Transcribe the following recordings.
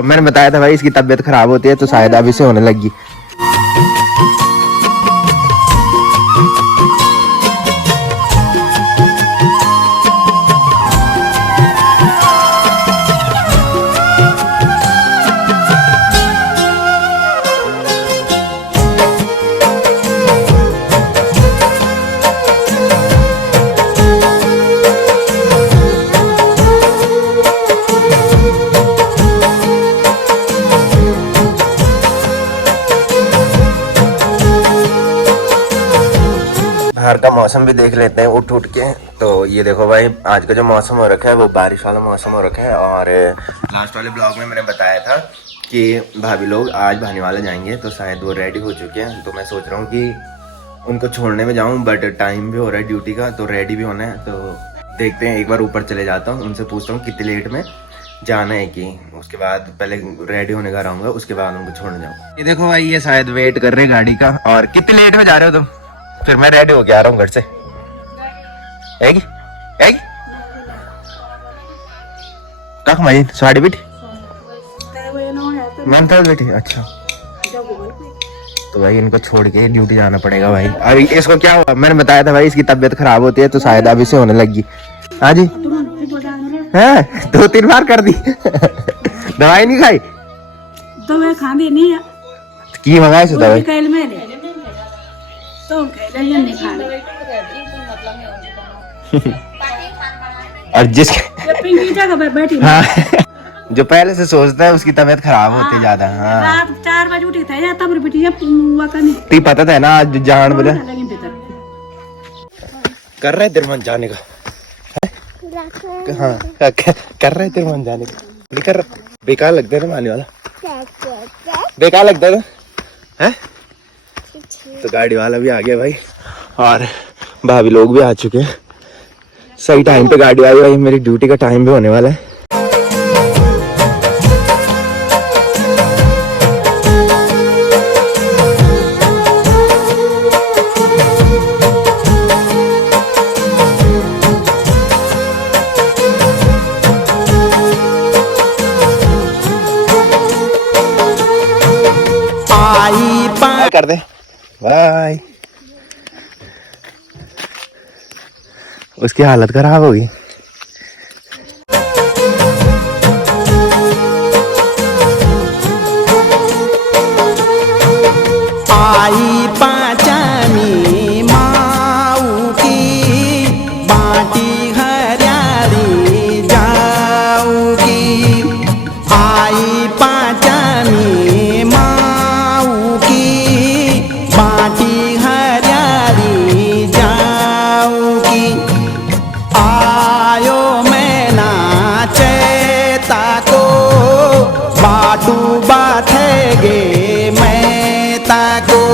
मैंने बताया था भाई इसकी तबीयत खराब होती है तो शायद अभी से होने लगी। बाहर का मौसम भी देख लेते हैं उठ के। तो ये देखो भाई आज का जो मौसम हो रखा है वो बारिश वाला मौसम हो रखा है। और लास्ट वाले ब्लॉग में मैंने बताया था कि भाभी लोग आज भानीवाला जाएंगे तो शायद वो रेडी हो चुके हैं। तो मैं सोच रहा हूँ कि उनको छोड़ने में जाऊँ, बट टाइम भी हो रहा है ड्यूटी का तो रेडी भी होना है। तो देखते हैं, एक बार ऊपर चले जाता हूँ, उनसे पूछता हूँ कितनी लेट में जाना है कि उसके बाद पहले रेडी होने का रहूँगा, उसके बाद उनको छोड़ने जाऊँ। ये देखो भाई ये शायद वेट कर रहे गाड़ी का। और कितनी लेट में जा रहे हो तुम? फिर मैं रेडी होके आ रहा हूँ घर से। आएगी आएगी कख माई साड़ी बेटी मैम था बेटी। अच्छा तो भाई इनको छोड़ के ड्यूटी जाना पड़ेगा भाई। अरे इसको क्या हुआ? मैंने बताया था भाई इसकी तबीयत खराब होती है तो शायद अभी से होने लगी। हाँ जी है 2-3 बार कर दी दवाई नहीं खाई तो मैं खाती नहीं है की मंगाई से दवाई तो नहीं खाना। और जिसके बैठी हाँ जो पहले से सोचता है उसकी तबीयत खराब होती ज्यादा। हाँ रात 4 बजे उठी था तब बेटी ती पता था ना आज जान बोले कर रहे तेरे मन जाने का। हाँ कर रहे तेरे मन जाने का नहीं कर रहा। बेकार लगता है ना आने वाला, बेकार लगता है। तो गाड़ी वाला भी आ गया भाई और भाभी लोग भी आ चुके हैं। सही टाइम पे गाड़ी आई भाई, मेरी ड्यूटी का टाइम भी होने वाला है। कर दे बाय। उसकी हालत खराब होगी। आई पाचामी माऊ की बाटी हरियारी जाऊगी। आई पाचामी माऊ की बाटी हरियारी जाऊगी। आयो मैं नाचेता को बाटू बाथेगे मैं ताको।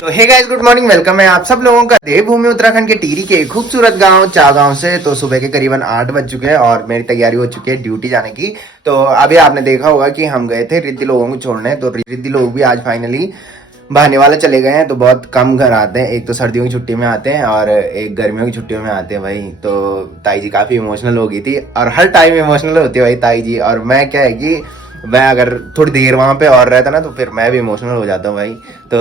तो hey guys good morning, welcome है आप सब लोगों का देवभूमि उत्तराखंड के टिहरी के खूबसूरत गांव चागांव से। तो सुबह के करीबन 8 बज चुके हैं और मेरी तैयारी हो चुकी है ड्यूटी जाने की। तो अभी आपने देखा होगा कि हम गए थे रिद्धि लोगों को छोड़ने। तो रिद्धि लोग भी आज फाइनली भानीवाला चले गए हैं। तो बहुत कम घर आते हैं, एक तो सर्दियों की छुट्टी में आते हैं और एक गर्मियों की छुट्टियों में आते हैं भाई। तो ताई जी काफी इमोशनल हो गई थी और हर टाइम इमोशनल होती है भाई ताई जी। और मैं क्या है कि मैं अगर थोड़ी देर वहां पे और रहता ना तो फिर मैं भी इमोशनल हो जाता हूँ भाई। तो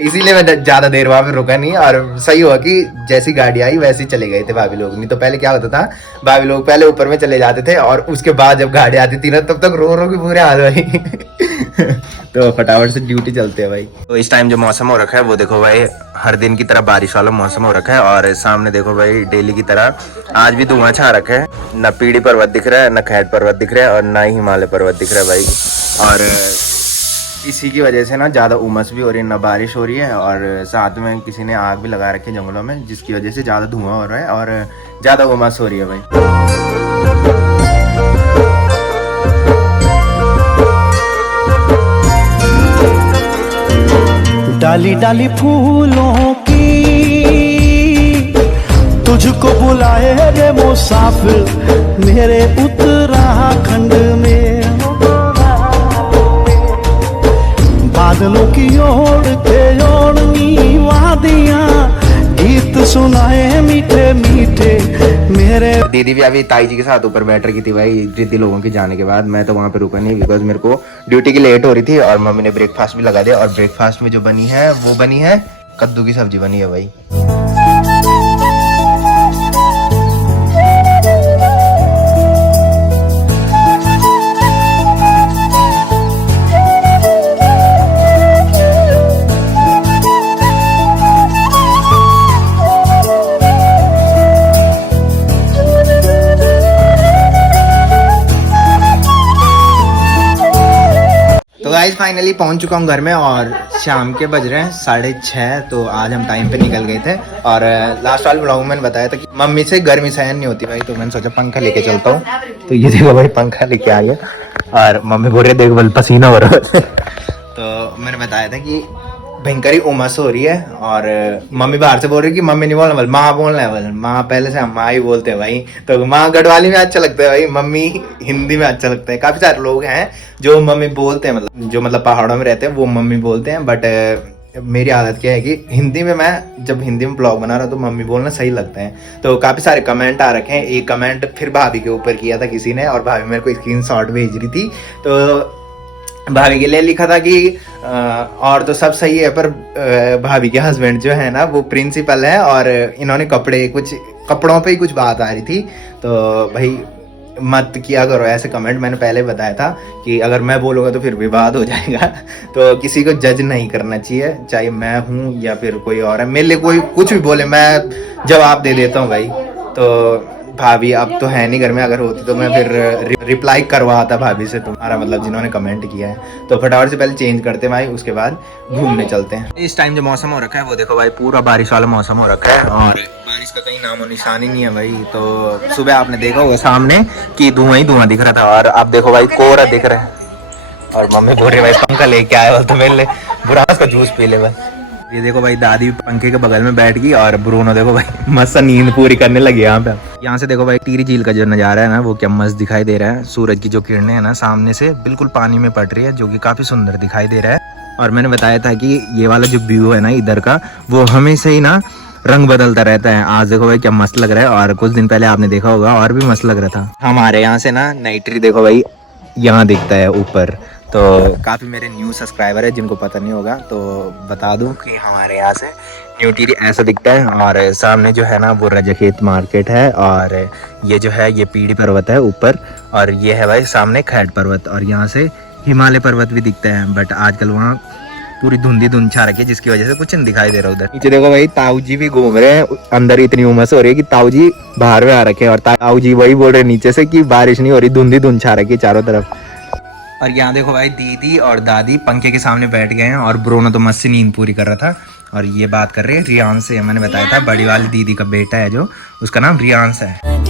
इसीलिए मैं ज्यादा देर वहां पे रुका नहीं। और सही हुआ कि जैसी गाड़ी आई वैसे ही चले गए थे भाभी लोग। नहीं तो पहले क्या होता था, भाभी लोग पहले ऊपर में चले जाते थे और उसके बाद जब गाड़ी आती थी ना तब तक रो रो के पूरे हाल भाई। तो फटाफट से ड्यूटी चलते हैं भाई। तो इस टाइम जो मौसम हो रखा है वो देखो भाई हर दिन की तरह बारिश वाला मौसम हो रखा है। और सामने देखो भाई डेली की तरह आज भी धुआं छा रखा है। न पीढ़ी पर्वत दिख रहा है, न खैट पर्वत दिख रहा है और न ही हिमालय पर्वत दिख रहा है भाई। और इसी की वजह से ना ज़्यादा उमस भी हो रही है, न बारिश हो रही है और साथ में किसी ने आग भी लगा रखी है जंगलों में, जिसकी वजह से ज़्यादा धुआं हो रहा है और ज़्यादा उमस हो रही है भाई। डाली डाली फूलों की तुझको बुलाए रे मुसाफिर मेरे उत्तराखंड में। बादलों की ओर के ओढ़नी वादियां गीत सुनाए मीठे मीठे मेरे दीदी भी अभी ताई जी के साथ ऊपर बैठ रही थी भाई जिद्दी लोगों के जाने के बाद। मैं तो वहाँ पे रुका नहीं बिकॉज मेरे को ड्यूटी की लेट हो रही थी और मम्मी ने ब्रेकफास्ट भी लगा दिया। और ब्रेकफास्ट में जो बनी है वो बनी है कद्दू की सब्जी बनी है भाई। गाइस फाइनली पहुंच चुका हूं घर में और शाम के बज रहे हैं 6:30। तो आज हम टाइम पे निकल गए थे और लास्ट वाले ब्लॉग में मैंने बताया था कि मम्मी से गर्मी सहन नहीं होती भाई, तो मैंने सोचा पंखा लेके चलता हूं। तो ये देखो भाई पंखा लेके आ गया और मम्मी बोल रही है देख बल पसीना हो रहा है। तो मैंने बताया था कि भयंकर ही उमस हो रही है और मम्मी बाहर से बोल रही है कि मम्मी नहीं बोलना बल माँ बोलना है बल। माँ पहले से हम माँ ही बोलते हैं भाई, तो माँ गढ़वाली में अच्छा लगता है भाई, मम्मी हिंदी में अच्छा लगता है। काफी सारे लोग हैं जो मम्मी बोलते हैं, मतलब जो मतलब पहाड़ों में रहते हैं वो मम्मी बोलते हैं। बट मेरी आदत क्या है कि हिंदी में मैं जब हिंदी में ब्लॉग बना रहा हूँ तो मम्मी बोलना सही लगता है। तो काफी सारे कमेंट आ रखे हैं। एक कमेंट फिर भाभी के ऊपर किया था किसी ने और भाभी मेरे को स्क्रीनशॉट भेज रही थी। तो भाभी के लिए लिखा था कि और तो सब सही है पर भाभी के हस्बैंड जो है ना वो प्रिंसिपल है और इन्होंने कपड़ों पे ही कुछ बात आ रही थी। तो भाई मत किया करो ऐसे कमेंट। मैंने पहले बताया था कि अगर मैं बोलूँगा तो फिर विवाद हो जाएगा। तो किसी को जज नहीं करना चाहिए, चाहे मैं हूँ या फिर कोई और है। मेरे लिए कोई कुछ भी बोले मैं जवाब दे देता हूँ भाई। तो भाभी अब तो है नहीं घर में, अगर होती तो मैं फिर रिप्लाई करवाता भाभी से तुम्हारा मतलब जिन्होंने कमेंट किया है। तो फटाफट से पहले चेंज करते हैं भाई, उसके बाद घूमने चलते हैं। इस टाइम जो मौसम हो रखा है वो देखो भाई पूरा बारिश वाला मौसम हो रखा है और बारिश का कहीं नामो निशान ही नहीं है भाई। तो सुबह आपने देखा होगा सामने कि धुआं ही धुआं दिख रहा था और अब देखो भाई कोहरा दिख रहा है। और मम्मी बोल रही है भाई पंखा लेके आया तो मेरे लिए बुरा का जूस पी ले भाई। ये देखो भाई दादी पंखे के बगल में बैठ गई और ब्रूनो देखो भाई मस्त नींद पूरी करने लगी यहाँ पे। यहाँ से देखो भाई टिहरी झील का जो नजारा है ना वो क्या मस्त दिखाई दे रहा है। सूरज की जो किरणें हैं ना सामने से बिल्कुल पानी में पड़ रही है जो कि काफी सुंदर दिखाई दे रहा है। और मैंने बताया था कि ये वाला जो व्यू है ना इधर का वो हमेशा ही ना रंग बदलता रहता है। आज देखो भाई क्या मस्त लग रहा है और कुछ दिन पहले आपने देखा होगा और भी मस्त लग रहा था। हमारे यहाँ से ना नई ट्री देखो भाई यहाँ दिखता है ऊपर। तो काफ़ी मेरे न्यू सब्सक्राइबर है जिनको पता नहीं होगा तो बता दूं कि हमारे यहाँ से न्यू टिहरी ऐसा दिखता है। और सामने जो है ना वो रजखेत मार्केट है और ये जो है ये पीढ़ी पर्वत है ऊपर और ये है भाई सामने खैट पर्वत और यहाँ से हिमालय पर्वत भी दिखता है। बट आजकल वहाँ पूरी धुंध छा रखी है जिसकी वजह से कुछ नहीं दिखाई दे रहा उधर। नीचे देखो भाई ताऊ जी भी घूम रहे हैं, अंदर इतनी उमस हो रही है कि ताऊ जी बाहर में आ रखे हैं और ताऊ जी वही बोल रहे हैं नीचे से कि बारिश नहीं हो रही, धुंध छा रखी है चारों तरफ। और यहाँ देखो भाई दीदी और दादी पंखे के सामने बैठ गए हैं और ब्रोनो तो मस्त नींद पूरी कर रहा था। और ये बात कर रहे हैं रियांश से। मैंने बताया था बड़ी वाली दीदी का बेटा है जो उसका नाम रियांश है।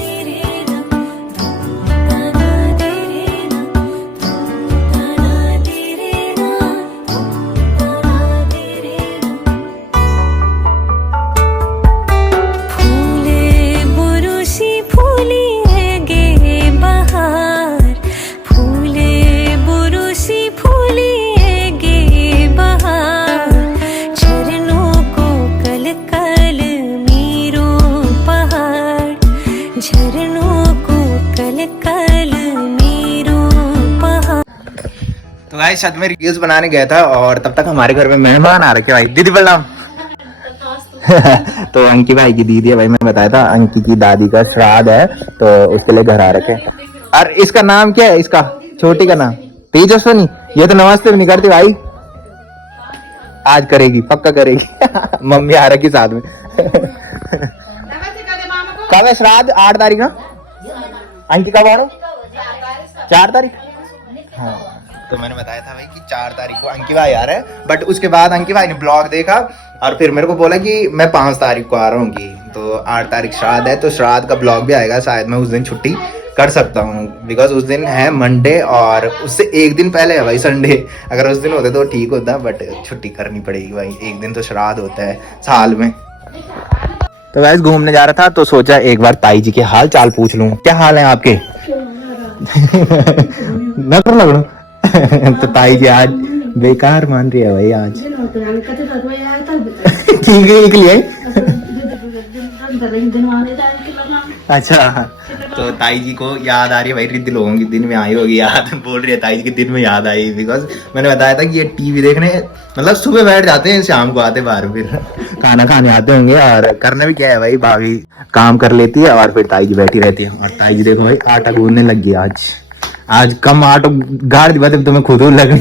तो गाइस साथ में रील्स बनाने गया था और तब तक हमारे घर में मेहमान आ रखे भाई। दीदी प्रणाम। तो अंकी भाई की दीदी है भाई, मैंने बताया था अंकी की दादी का श्राद्ध है तो उसके लिए घर आ रखे। और इसका नाम क्या है, इसका छोटी का नाम तेजस्वनी। ये तो नमस्ते भी नहीं करती भाई, आज करेगी पक्का करेगी। मम्मी आ रखी साथ में। कब है श्राद्ध? 8 तारीख ना। अंकी कब आ रहा? 4 तारीख। हाँ तो मैंने बताया था भाई कि 4 तारीख को अंकी भाई आ रहा है। बट उसके बाद अंकी भाई ने ब्लॉग देखा और फिर मेरे को बोला कि मैं 5 तारीख को आ रहा हूँ। तो 8 तारीख श्राद्ध है तो श्राद्ध का ब्लॉग भी आएगा। शायद मैं उस दिन छुट्टी कर सकता हूँ बिकॉज उस दिन है मंडे और उससे एक दिन पहले है भाई संडे। अगर उस दिन होते तो ठीक होता बट छुट्टी करनी पड़ेगी भाई, एक दिन तो श्राद्ध होता है साल में। तो गाइस घूमने जा रहा था तो सोचा एक बार ताई जी के हाल चाल पूछ लूँ। क्या हाल है आपके? नजर लग रहा। तो ताई जी आज बेकार मान रही है भाई आज। ठीक है अच्छा, तो ताई जी को याद आ रही है भाई, रिद्धि लोगों की दिन में आई होगी याद। बोल रही है ताई जी की दिन में याद आई, बिकॉज मैंने बताया था कि ये टीवी देखने मतलब सुबह बैठ जाते हैं, शाम को आते बाहर, फिर खाना खाने आते होंगे। और करना भी क्या है भाई, भाभी काम कर लेती है और फिर ताई जी बैठी रहती है। और ताई जी देखो भाई आटा गूंदने लग गई आज कम आटो गाड़ दी बात तुम्हें खुद लग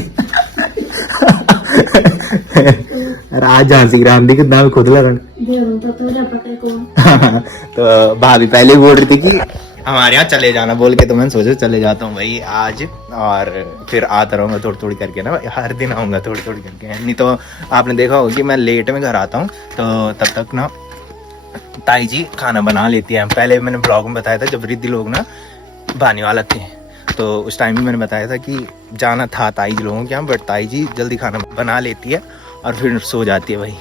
आज झांसी राम दी कितना खुद लगन। तो भाभी पहले बोल रही थी कि हमारे यहाँ चले जाना बोल के, तो मैंने सोचा चले जाता हूँ भाई आज, और फिर आता रहूंगा थोड़ी थोड़ी करके ना भाई, हर दिन आऊंगा थोड़ी थोड़ी करके। नहीं तो आपने देखा होगा कि मैं लेट में घर आता हूँ, तो तब तक ना ताई जी खाना बना लेती है। पहले मैंने ब्लॉग में बताया था जब रिद्धि लोग ना भाने वाला थे, तो उस टाइम भी मैंने बताया था कि जाना था ताई जी लोगों के यहाँ, बट ताई जी जल्दी खाना बना लेती है और फिर सो जाती है भाई।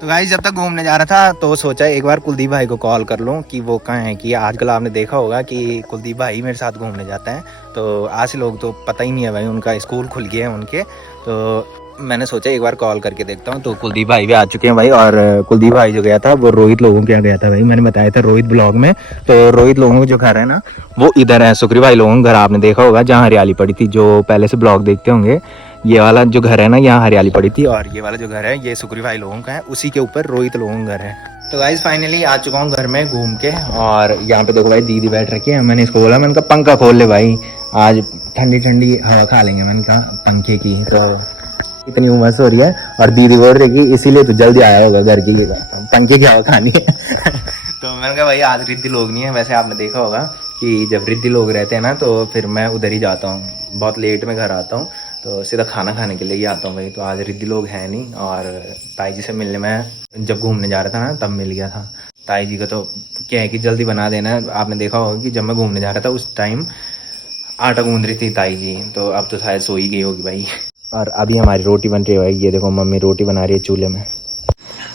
तो गाइस जब तक घूमने जा रहा था तो सोचा एक बार कुलदीप भाई को कॉल कर लूँ कि वो कहाँ है, कि आजकल आपने देखा होगा कि कुलदीप भाई मेरे साथ घूमने जाते हैं, तो आज से लोग तो पता ही नहीं है भाई, उनका स्कूल खुल गया है उनके। तो मैंने सोचा एक बार कॉल करके देखता हूँ। तो कुलदीप भाई भी आ चुके हैं भाई, और कुलदीप भाई जो गया था वो रोहित लोगों के यहाँ गया था भाई, मैंने बताया था रोहित ब्लॉग में। तो रोहित लोगों का जो घर है ना वो इधर है, सुक्री भाई लोगों का घर आपने देखा होगा जहाँ हरियाली पड़ी थी, जो पहले से ब्लॉग देखते होंगे। ये वाला जो घर है ना यहाँ हरियाली पड़ी थी, और ये वाला जो घर है ये सुक्री भाई लोगों का है, उसी के ऊपर रोहित लोगों का घर है। तो गाइस फाइनली आ चुका हूँ घर में घूम के, और यहाँ पे देखो भाई दीदी बैठ रखी है। मैंने इसको बोला, मैंने कहा पंखा खोल ले भाई, आज ठंडी ठंडी हवा खा लेंगे, मैंने कहा पंखे की। तो इतनी उमस हो रही है, और दीदी बोल रही कि इसीलिए तो जल्दी आया होगा घर की, पंखे की हवा खानी है। तो मैंने कहा भाई आज रिद्धि लोग नहीं है। वैसे आपने देखा होगा कि जब रिद्धि लोग रहते हैं ना तो फिर मैं उधर ही जाता हूँ, बहुत लेट में घर आता हूँ, तो सीधा खाना खाने के लिए ही आता हूँ भाई। तो आज रिद्धि लोग हैं नहीं, और ताई जी से मिलने में जब घूमने जा रहा था ना तब मिल गया था। ताई जी का तो क्या है कि जल्दी बना देना है। आपने देखा होगा कि जब मैं घूमने जा रहा था उस टाइम आटा गूंद रही थी ताई जी, तो अब तो शायद सो ही गई होगी भाई। और अभी हमारी रोटी बन रही है भाई, ये देखो मम्मी रोटी बना रही है चूल्हे में।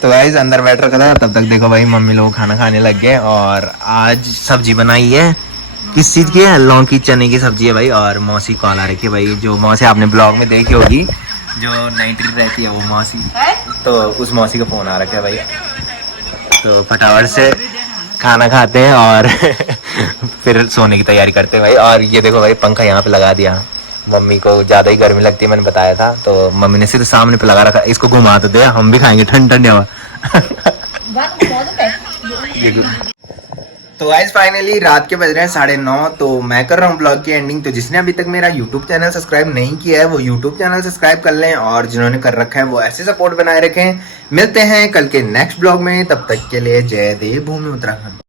तो गाइस अंदर बैठ रखा था, तब तक देखो भाई मम्मी लोग खाना खाने लग गए। और आज सब्जी बनाई है, किस चीज़ की है, लौकी चने की सब्जी है भाई। और मौसी कॉल आ रखी है भाई, जो मौसी आपने ब्लॉग में देखी होगी, जो नाइट रहती है वो मौसी, तो उस मौसी का फ़ोन आ रखा है भाई। तो फटाफट से खाना खाते हैं और फिर सोने की तैयारी करते हैं भाई। और ये देखो भाई पंखा यहाँ पे लगा दिया, मम्मी को ज़्यादा ही गर्मी लगती है मैंने बताया था, तो मम्मी ने सीधे सामने पे लगा रखा। इसको घुमा तो दे, हम भी खाएंगे ठंड ठंड हवा। तो गाइस फाइनली रात के बज रहे हैं 9:30, तो मैं कर रहा हूँ ब्लॉग की एंडिंग। तो जिसने अभी तक मेरा यूट्यूब चैनल सब्सक्राइब नहीं किया है वो यूट्यूब चैनल सब्सक्राइब कर लें, और जिन्होंने कर रखा है वो ऐसे सपोर्ट बनाए रखें। मिलते हैं कल के नेक्स्ट ब्लॉग में, तब तक के लिए जय देव भूमि उत्तराखंड।